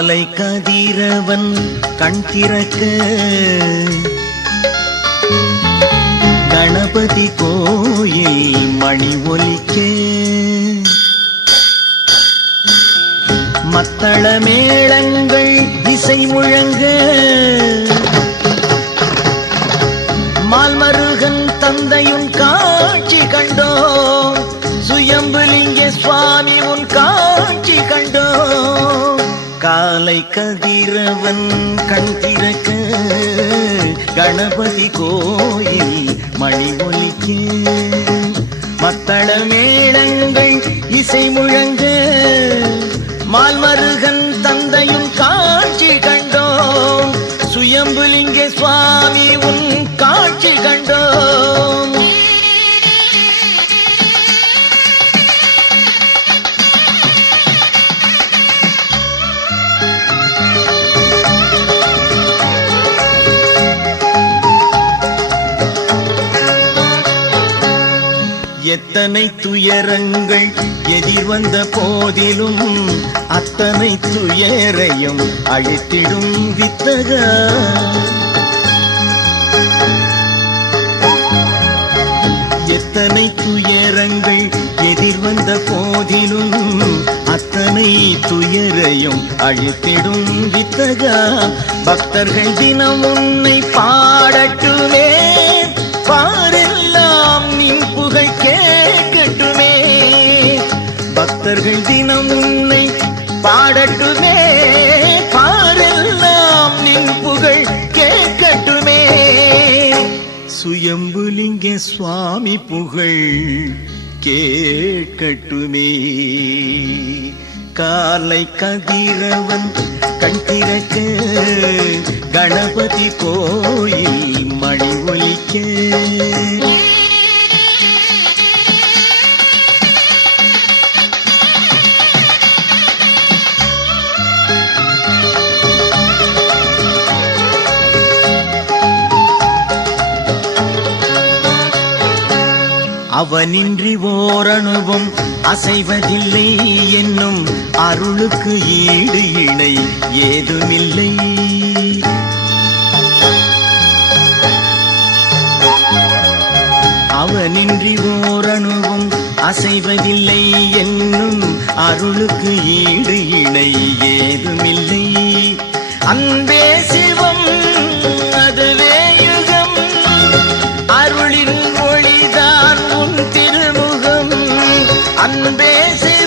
காலை கதிரவன் கண் திறக்க கணபதி கோயில் மணி ஒலிக்க மத்தள மேளங்கள் இசை முழங்க மால்மருகன் தந்தையும் காட்சி கண்டோ சுயம்புலிங்க சுவாமி உன் கா காலை கதிரவன் கண் திறக்க கணபதி கோயில் மணி ஒலிக்கு மத்தள மேளங்கள் இசை முழங்க எத்தனை துயரங்கள் எதிர் வந்த போதிலும் அத்தனை துயரையும் அழித்திடும் வித்தக எத்தனை துயரங்கள் எதிர் வந்த போதிலும் அத்தனை துயரையும் அழித்திடும் வித்தக பக்தர்கள் தினம் உன்னை பா உன்னை பாடட்டுமே பாரெல்லாம் நின் புகழ் கேட்கட்டுமே சுயம்புலிங்க சுவாமி புகழ் கேட்கட்டுமே காலை கதிரவன் கண் திறக்க கணபதி கோயில் மணி ஒலிக்க அவனின்றி ஓரணுவும் அசைவதில்லை என்னும் அருளுக்கு ஈடு இணை ஏதுமில்லை அவனின்றி ஓரணுவும் அசைவதில்லை என்னும் அருளுக்கு ஈடு இணை ஏதுமில்லை அன்பே சிவம் பேசி